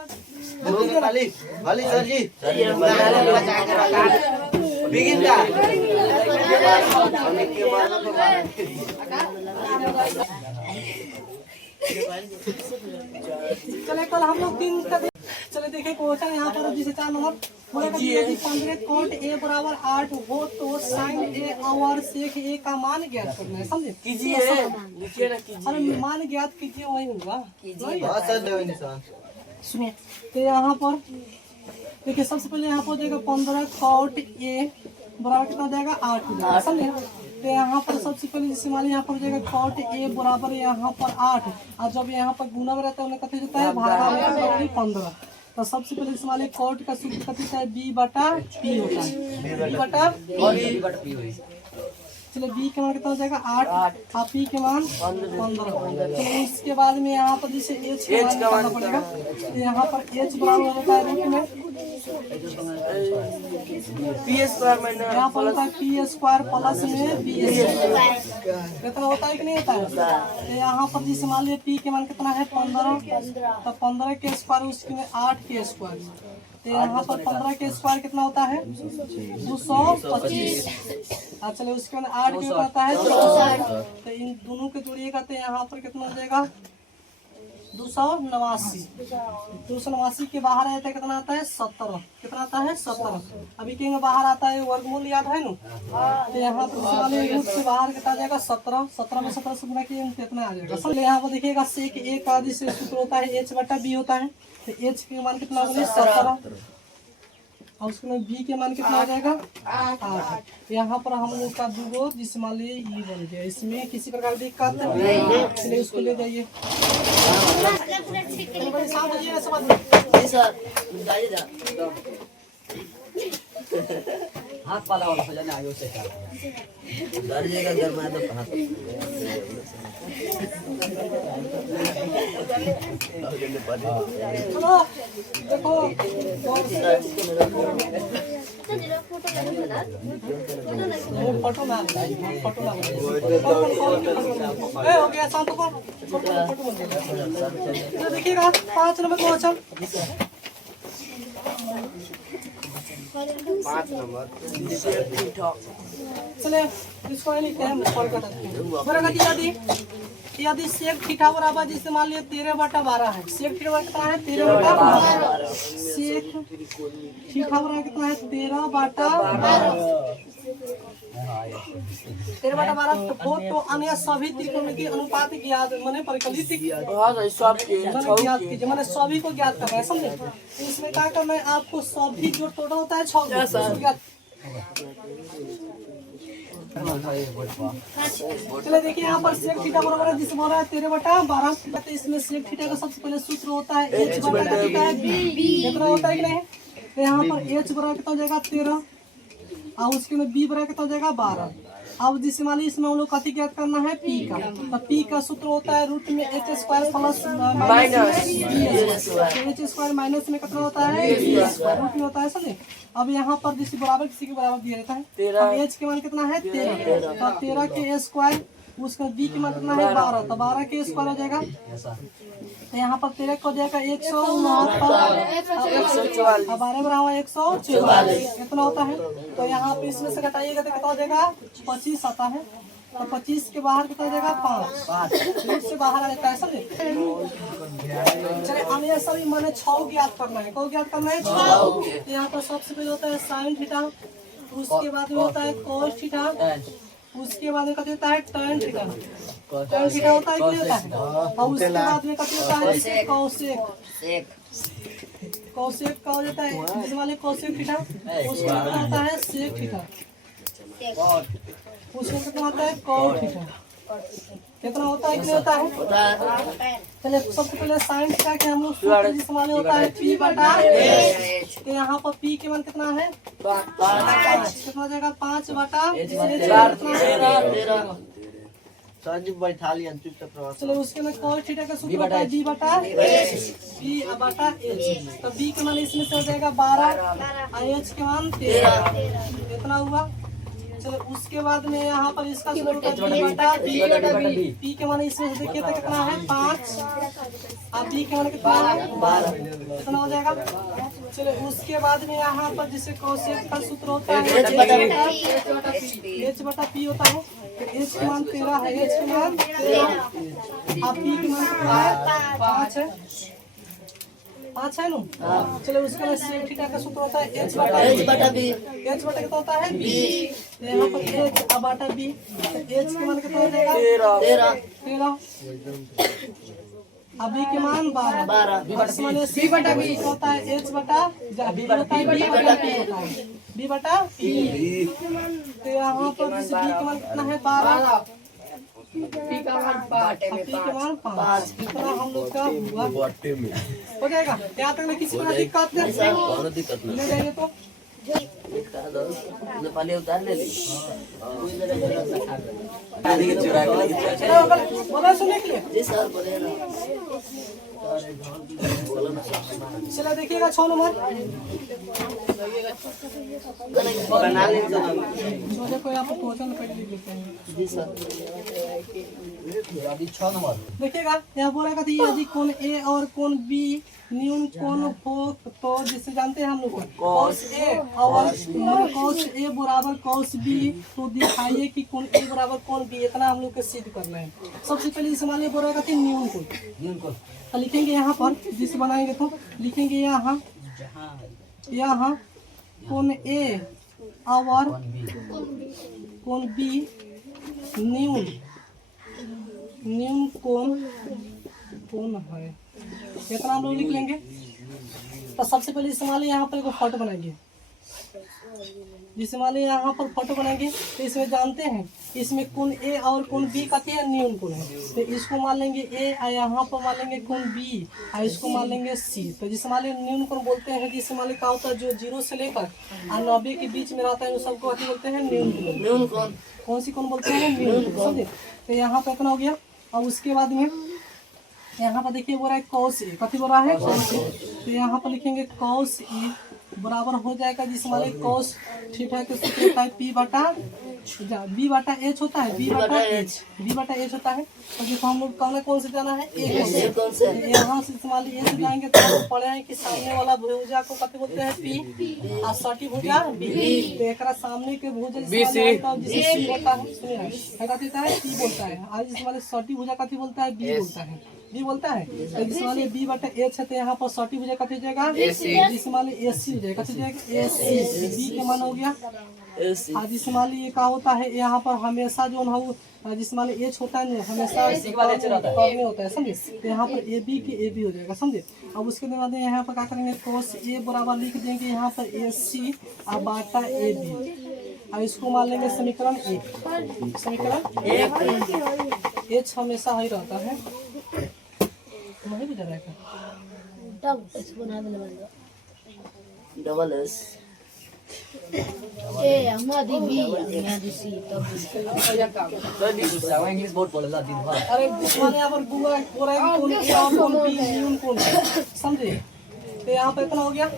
वाली सर जी बिगिन का चले कल हम लोग 3 का चले देखे क्वेश्चन यहाँ पर जिसे 4 नंबर बोलेगा 15 कोट ए बराबर 8 हो तो साइन ए और सेक ए का मान ज्ञात करना है, समझे? कीजिए लिखिए ना कीजिए। अरे मान ज्ञात कीजिए वही होगा। बहुत सर देवे निशान सुनिए तो यहाँ पर देखिए सबसे पहले यहाँ पर देगा 15 कोट ए बराबर कितना देगा 8 हो जाएगा, समझे? तो यहाँ पर सबसे पहले जैसे मान लीजिए यहाँ पर देगा कोट ए बराबर यहाँ पर 8 और जब यहाँ पर गुना में रहता है उन्हें कथी होता है भागा में 15। तो सबसे पहले जैसे मान लीजिए कोट का सूत्र कथी होता है बी बटा पी होता है, बी बटा पी। चलो बी के मान कितना हो जाएगा 8 और पी के मान 15। चलो उसके बाद में यहाँ पर जैसे एच का मान निकालना पड़ेगा। तो यहाँ पर एच बराबर हो जाता है रूट में पी स्क्वायर माइनस यहाँ पर होता है पी स्क्वायर प्लस में बी स्क्वायर कितना होता है कि नहीं होता है। तो यहाँ पर जैसे मान लीजिए पी के मान कितना है 15 तो 15 के स्क्वायर उसके में 8 के स्क्वायर। तो यहाँ पर 15 के स्क्वायर कितना होता है 225। चलो उसके बाद 8 के आता है 64। तो इन दोनों के जोड़िएगा तो यहाँ पर कितना हो जाएगा 289 के बाहर आता है कितना आता है 17। कितना आता है 17। अभी कहेंगे बाहर आता है वर्गमूल याद है ना। तो यहाँ पर रूट से बाहर कितना आ जाएगा 17। 17 में 17 से गुणा किए कितना आ जाएगा। सब यहाँ पर देखिएगा सेक ए का जिससे सूत्र होता है एच बटा बी होता है। तो एच के मान कितना होगा 17 और उसके में बी के मान कितना आ जाएगा 8। यहाँ पर हम लोग का दूगो जिस मान लीजिए ये बन गया, इसमें किसी प्रकार की दिक्कत नहीं, इसलिए उसको ले जाइए। हाथ पाला वाला हो जाने आगे से डर जाएगा घर में तो हाथ चलो देखो फोटो ना हो गया शांत को फोटो देखिएगा 5 नंबर क्वेश्चन 5 नंबर चले इसको लिखते हैं बराबर यदि सेक थीटा बराबर जिससे मान लिया 13/12 है। सेक थीटा बराबर कितना है 13/12। सेक थीटा बराबर कितना है 13/12 हो तो अन्य सभी त्रिकोणों की अनुपात ज्ञात माने परिकलित ज्ञात कीजिए माने सभी को ज्ञात करना है, समझे? इसमें क्या करना है आपको सभी जो टोटल होता है 6 ज्ञात। चलिए देखिए यहाँ पर सेक थीटा बराबर है जिसमें हो रहा है 13/12। तो इसमें सेक थीटा का सबसे पहले सूत्र होता है एच बटा बी। कितना होता है कि नहीं। तो यहाँ पर एच बराबर कितना हो जाएगा 13 और उसके में बी बराबर कितना हो जाएगा 12। अब जिससे मान लीजिए इसमें हम लोग कथी ज्ञात करना है पी का। तो पी का सूत्र होता है रूट में H square plus H square minus में कितना होता है रूट में होता है, समझे? अब यहाँ पर जिस बराबर किसी के बराबर दिया रहता है। एच के मान कितना है 13 तो 13 के स्क्वायर उसका बी के मान कितना है 12 तो 12 के स्क्वायर हो जाएगा। तो यहाँ पर 13 को जाएगा 169 12 बराबर 144 कितना होता है। तो यहाँ पे इसमें से घटाइएगा तो कितना हो जाएगा 25 आता है। तो 25 के बाहर कितना हो जाएगा 5 से बाहर आ जाता है, समझे? चलिए अन्य सभी माने 6 ज्ञात करना है। कौन ज्ञात करना है 6। तो यहाँ पर सबसे पहले होता है साइन थीटा, उसके बाद में होता है कोस थीटा, उसके बाद में कथी होता है tan थीटा। tan थीटा होता है कि नहीं होता है। और उसके बाद में कथी होता है कोसेक। कोसेक का हो जाता है जिस वाले कोसेक थीटा उसके बाद होता है सेक थीटा, उसमें कितना होता है कॉट थीटा। कितना होता है कि नहीं होता है। चलिए सबसे पहले साइन थीटा के हम लोग सूत्र जिस वाले होता है पी बटा एच। तो यहाँ पर पी के मान कितना है 5 कितना हो जाएगा 5/13। सर बैठा लिया चुपचाप। चलो उसके में कोस थीटा का सूत्र होता है बी बटा एच। तो बी के मान इसमें से हो जाएगा 12 और एच के मान 13 कितना हुआ चलो उसके बाद में यहाँ पर इसका सूत्र होता है बी बटा बी। पी के माने इसमें से देखिए तो कितना है 5, अब बी के माने कितना है 12, कितना हो जाएगा। चलो उसके बाद में यहाँ पर जिसे कोसेक का सूत्र होता है एच बटा पी होता है। तो एच के मान 13 है, एच के मान 13, अब पी के मान कितना है 5 है, 5 है ना। चलो उसके बाद सेक थीटा का सूत्र होता है एच बटा बी। एच बटा कितना होता है बी, यहाँ पर एच अब बटा बी, तो एच के मान कितना हो जाएगा 13, अब बी के मान 12। बी बटा बी होता है एच बटा बी बटा बी होता है बी बटा पी। तो यहाँ पर बी के मान कितना है 12, पी के मान 5, इतना हम लोग का हुआ हो जाएगा। यहाँ तक में किसी को दिक्कत नहीं, ले जाएंगे तो नेपाली उतार ले बोला सुनने के लिए। जी सर बोले ना। चलो देखिएगा 6 नंबर बना लीजिए मुझे कोई आपको क्वेश्चन पढ़ लीजिए। जी सर अभी 6 नंबर देखिएगा यहाँ बोला था यदि कोण ए और कोण बी न्यून कोण हो तो जिसे जानते हैं हम लोग कॉस ए और कॉस ए बराबर कॉस बी, तो दिखाइए कि कोण ए बराबर कोण बी, इतना हम लोग को सिद्ध करना है। सबसे पहले इस मान बोला था न्यून कोण, तो लिखेंगे यहाँ पर जिसे बनाएंगे तो लिखेंगे यहाँ कोण ए और कोण बी न्यून कोण है, इतना हम लोग लिख लेंगे। तो सबसे पहले इस मान यहाँ पर एक फोटो बनाएंगे, जिस मान यहाँ पर फोटो बनाएंगे तो इसमें जानते हैं इसमें कोण ए और कोण बी कहते हैं न्यून कोण है, तो इसको मान लेंगे ए और यहाँ पर मान लेंगे कोण बी और इसको मान लेंगे सी। तो जिस मान न्यून कोण बोलते हैं, जिस मान क्या होता है जो 0 से लेकर 90 के बीच में रहता है उस सबको बोलते हैं न्यून कोण। कौन सी कोण बोलते हैं न्यून कोण, समझे। तो यहाँ पर इतना हो गया। और उसके बाद में यहाँ पर देखिए बोल रहा है कॉस ए, कथी बोल रहा है कॉस ए, तो यहाँ पर लिखेंगे कॉस ए बराबर हो जाएगा जिस हमारे कॉस थीटा के सूत्र होता है पी बटा बी बटा एच होता है, बी बटा एच होता है। तो देखो हम लोग कौन से जाना है ए कौन से, यहाँ से मान लीजिए एच जाएंगे तो हम पढ़े हैं कि सामने वाला भुजा को कथी बोलते हैं पी और सटी भुजा बी। तो एक सामने के भुजा जिसे सी बोलता है, सुनिए कथी होता है सी बोलता है, और जिस वाले सटी भुजा कथी बोलता है बी बोलता है। तो जिस वाले बी बटा एच है तो यहाँ पर सटी भुजा कथी हो जाएगा जिस वाले ए सी हो जाएगा, कथी हो जाएगा ए सी, बी के मान हो गया। और जिस मान ये क्या होता है यहाँ पर हमेशा जो हो जिस मान एच होता है ना हमेशा करने होता है, समझे। तो यहाँ पर ए बी के ए बी हो जाएगा, समझे। अब उसके बाद यहाँ पर क्या करेंगे कोस ए बराबर लिख देंगे यहाँ पर ए सी और बाटा ए बी, और इसको मान लेंगे समीकरण एक, एच हमेशा ही रहता है। नहीं बुझा रहेगा डबल एस इंग्लिश बहुत बोलेला दिन भर। अरे माने यहाँ पर बुआ पूरा कौन ए और कौन बी न्यून कौन समझे। तो यहाँ पर इतना हो गया।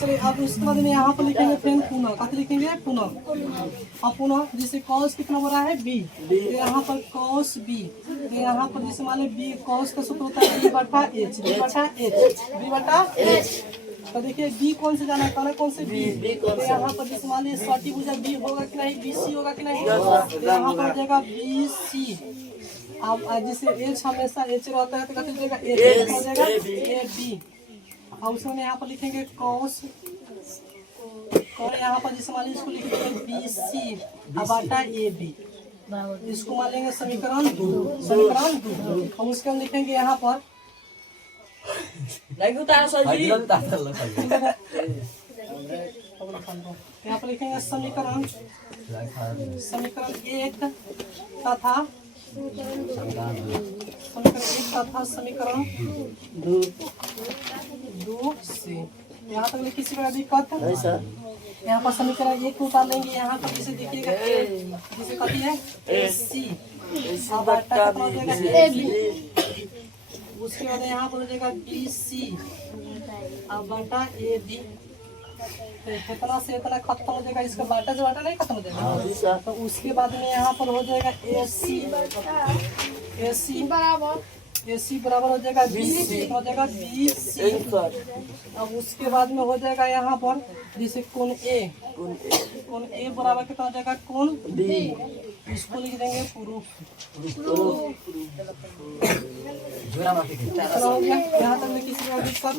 चलिए अब उसके बाद में यहाँ पर लिखेंगे फिर पुनः, कथी लिखेंगे पुनः, और पुनः जिसे कॉस कितना बड़ा है बी, तो यहाँ पर कॉस बी, तो यहाँ पर जिसे मान बी कॉस का सूत्र होता है बी बटा एच। तो देखिए बी कौन से जाना है, कौन से बी, तो यहाँ पर जिसे मान लीजिए सटी भुजा बी होगा कि नहीं, बी सी होगा कि नहीं, तो यहाँ पर जाएगा बी सी। अब जिसे एच हमेशा एच रहता है तो कथी जाएगा एच हो जाएगा ए बी। और उसमें यहाँ पर लिखेंगे कॉस, और यहाँ पर जिसे मान लीजिए इसको लिखेंगे बी सी बटा ए बी, इसको मान लेंगे समीकरण 2। और उसके हम लिखेंगे यहाँ पर यहाँ पर लिखेंगे समीकरण 1 तथा समीकरण 2 से। यहाँ तक किसी का दिक्कत है यहाँ पर समीकरण 1 को उतार लेंगे, यहाँ पर जिसे देखिएगा जिसे कथी है ए सी, उसके बाद यहाँ पर हो जाएगा बी सी बटा ए बी, तो कितना से इतना खत्म हो जाएगा, इसका बाटा से बाटा नहीं खत्म हो जाएगा। तो उसके बाद में यहाँ पर हो जाएगा AC बराबर हो जाएगा 20 हो जाएगा 20। अब उसके बाद में हो जाएगा यहाँ पर जैसे कोण A बराबर कितना हो जाएगा कोण B। इसको लिख देंगे प्रूफ। जोरा माफी यहाँ तक में किसी का दिक्कत